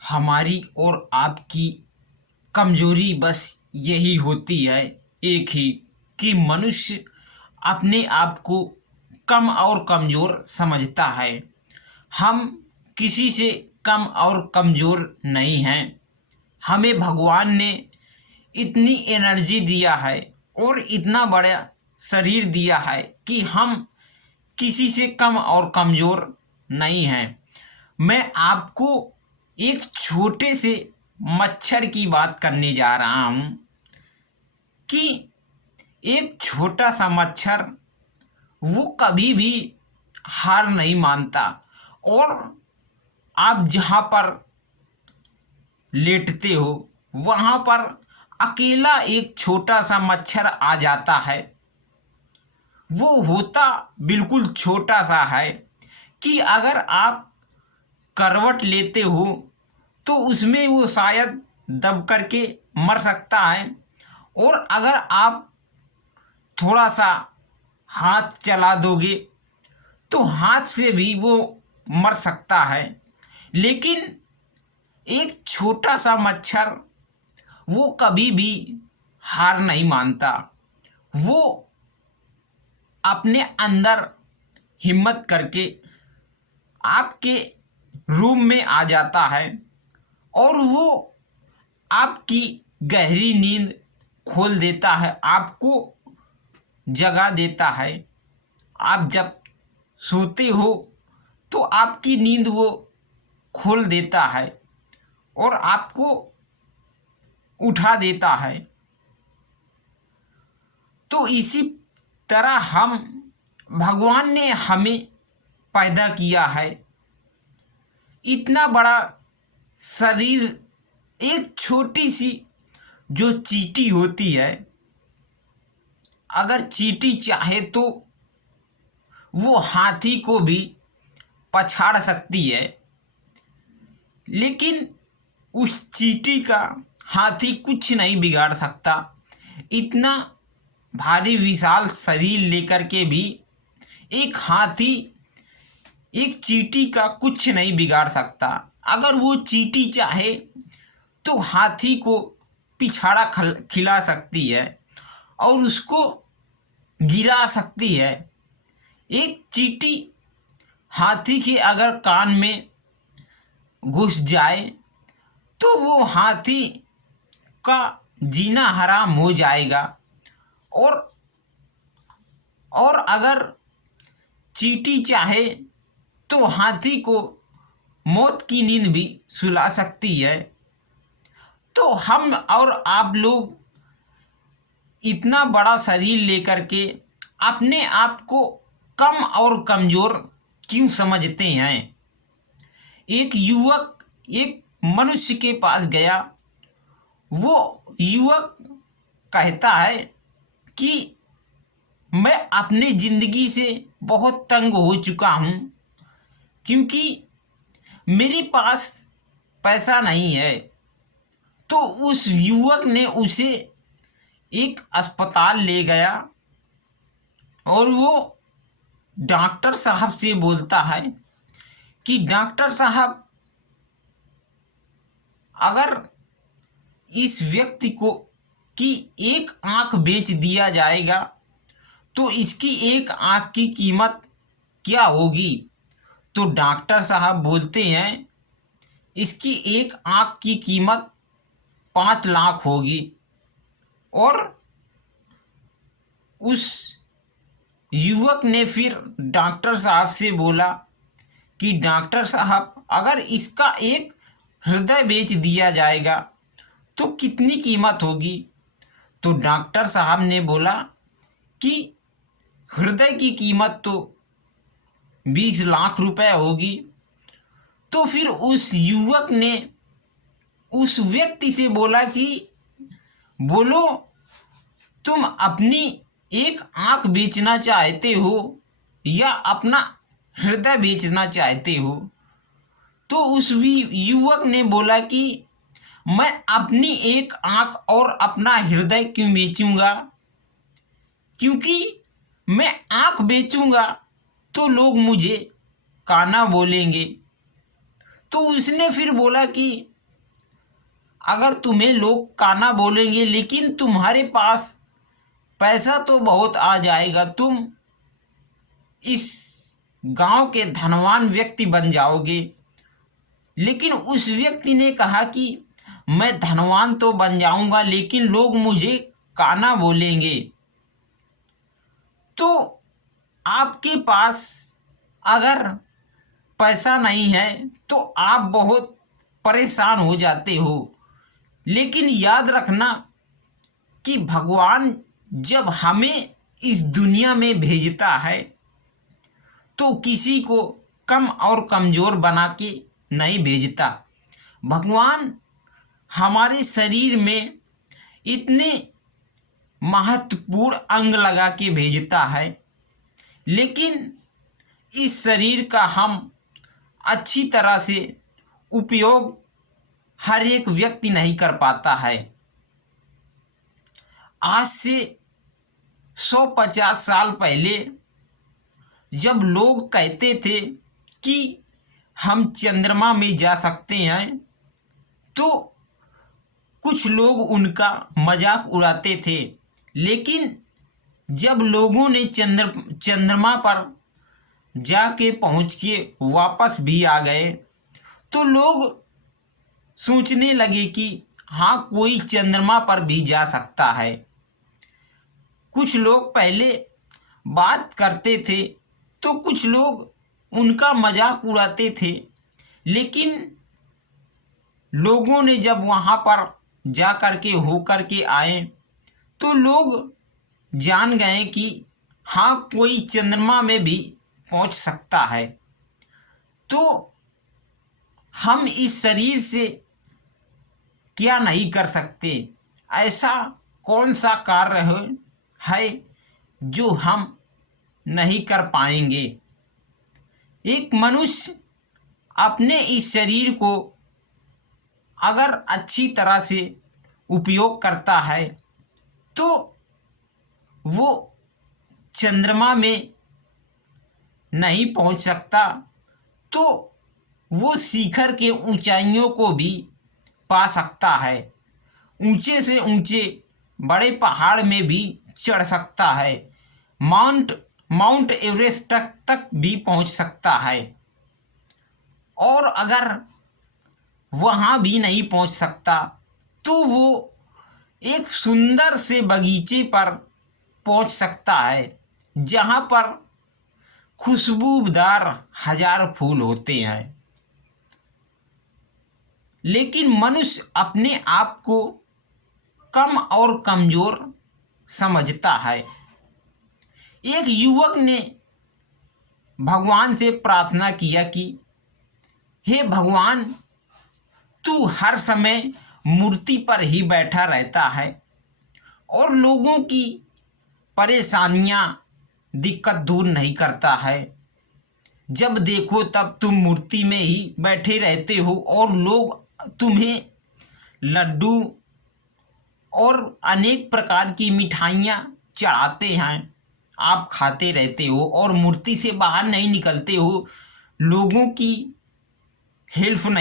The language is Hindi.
हमारी और आपकी कमजोरी बस यही होती है, एक ही, कि मनुष्य अपने आप को कम और कमज़ोर समझता है। हम किसी से कम और कमज़ोर नहीं हैं। हमें भगवान ने इतनी एनर्जी दिया है और इतना बड़ा शरीर दिया है कि हम किसी से कम और कमज़ोर नहीं हैं। मैं आपको एक छोटे से मच्छर की बात करने जा रहा हूँ कि एक छोटा सा मच्छर वो कभी भी हार नहीं मानता, और आप जहाँ पर लेटते हो वहाँ पर अकेला एक छोटा सा मच्छर आ जाता है। वो होता बिल्कुल छोटा सा है कि अगर आप करवट लेते हो तो उसमें वो शायद दब करके मर सकता है, और अगर आप थोड़ा सा हाथ चला दोगे तो हाथ से भी वो मर सकता है। लेकिन एक छोटा सा मच्छर वो कभी भी हार नहीं मानता। वो अपने अंदर हिम्मत करके आपके रूम में आ जाता है और वो आपकी गहरी नींद खोल देता है, आपको जगा देता है। आप जब सोते हो तो आपकी नींद वो खोल देता है और आपको उठा देता है। तो इसी तरह हम भगवान ने हमें पैदा किया है। इतना बड़ा शरीर, एक छोटी सी जो चींटी होती है, अगर चींटी चाहे तो वो हाथी को भी पछाड़ सकती है, लेकिन उस चींटी का हाथी कुछ नहीं बिगाड़ सकता। इतना भारी विशाल शरीर लेकर के भी एक हाथी एक चींटी का कुछ नहीं बिगाड़ सकता। अगर वो चींटी चाहे तो हाथी को पिछाड़ा खिला सकती है और उसको गिरा सकती है। एक चींटी हाथी के अगर कान में घुस जाए तो वो हाथी का जीना हराम हो जाएगा। और अगर चींटी चाहे तो हाथी को मौत की नींद भी सुला सकती है। तो हम और आप लोग इतना बड़ा शरीर लेकर के अपने आप को कम और कमज़ोर क्यों समझते हैं? एक युवक एक मनुष्य के पास गया। वो युवक कहता है कि मैं अपनी ज़िंदगी से बहुत तंग हो चुका हूँ, क्योंकि मेरे पास पैसा नहीं है। तो उस युवक ने उसे एक अस्पताल ले गया और वो डॉक्टर साहब से बोलता है कि डॉक्टर साहब, अगर इस व्यक्ति को की एक आंख बेच दिया जाएगा तो इसकी एक आंख की कीमत क्या होगी? तो डॉक्टर साहब बोलते हैं इसकी एक आंख की कीमत 5 लाख होगी। और उस युवक ने फिर डॉक्टर साहब से बोला कि डॉक्टर साहब, अगर इसका एक हृदय बेच दिया जाएगा तो कितनी कीमत होगी? तो डॉक्टर साहब ने बोला कि हृदय की कीमत तो 20 लाख रुपए होगी। तो फिर उस युवक ने उस व्यक्ति से बोला कि बोलो, तुम अपनी एक आंख बेचना चाहते हो या अपना हृदय बेचना चाहते हो? तो उस युवक ने बोला कि मैं अपनी एक आंख और अपना हृदय क्यों बेचूंगा, क्योंकि मैं आंख बेचूंगा तो लोग मुझे काना बोलेंगे। तो उसने फिर बोला कि अगर तुम्हें लोग काना बोलेंगे लेकिन तुम्हारे पास पैसा तो बहुत आ जाएगा, तुम इस गांव के धनवान व्यक्ति बन जाओगे। लेकिन उस व्यक्ति ने कहा कि मैं धनवान तो बन जाऊंगा लेकिन लोग मुझे काना बोलेंगे। तो आपके पास अगर पैसा नहीं है तो आप बहुत परेशान हो जाते हो, लेकिन याद रखना कि भगवान जब हमें इस दुनिया में भेजता है तो किसी को कम और कमज़ोर बना के नहीं भेजता। भगवान हमारे शरीर में इतने महत्वपूर्ण अंग लगा के भेजता है, लेकिन इस शरीर का हम अच्छी तरह से उपयोग हर एक व्यक्ति नहीं कर पाता है। आज से 150 साल पहले जब लोग कहते थे कि हम चंद्रमा में जा सकते हैं तो कुछ लोग उनका मजाक उड़ाते थे, लेकिन जब लोगों ने चंद्रमा पर जाके पहुंच के वापस भी आ गए तो लोग सोचने लगे कि हाँ, कोई चंद्रमा पर भी जा सकता है। कुछ लोग पहले बात करते थे तो कुछ लोग उनका मजाक उड़ाते थे, लेकिन लोगों ने जब वहाँ पर जा कर के हो कर के आए तो लोग जान गए कि हाँ, कोई चंद्रमा में भी पहुँच सकता है। तो हम इस शरीर से क्या नहीं कर सकते? ऐसा कौन सा कार्य है जो हम नहीं कर पाएंगे? एक मनुष्य अपने इस शरीर को अगर अच्छी तरह से उपयोग करता है तो वो चंद्रमा में नहीं पहुंच सकता, तो वो शिखर के ऊंचाइयों को भी पा सकता है, ऊंचे से ऊंचे बड़े पहाड़ में भी चढ़ सकता है, माउंट एवरेस्ट तक भी पहुंच सकता है। और अगर वहाँ भी नहीं पहुंच सकता तो वो एक सुंदर से बगीचे पर पहुंच सकता है जहाँ पर खुशबूदार 1000 फूल होते हैं। लेकिन मनुष्य अपने आप को कम और कमज़ोर समझता है। एक युवक ने भगवान से प्रार्थना किया कि हे भगवान, तू हर समय मूर्ति पर ही बैठा रहता है और लोगों की परेशानियां दिक्कत दूर नहीं करता है। जब देखो तब तुम मूर्ति में ही बैठे रहते हो और लोग तुम्हें लड्डू और अनेक प्रकार की मिठाइयाँ चढ़ाते हैं, आप खाते रहते हो और मूर्ति से बाहर नहीं निकलते हो, लोगों की हेल्प नहीं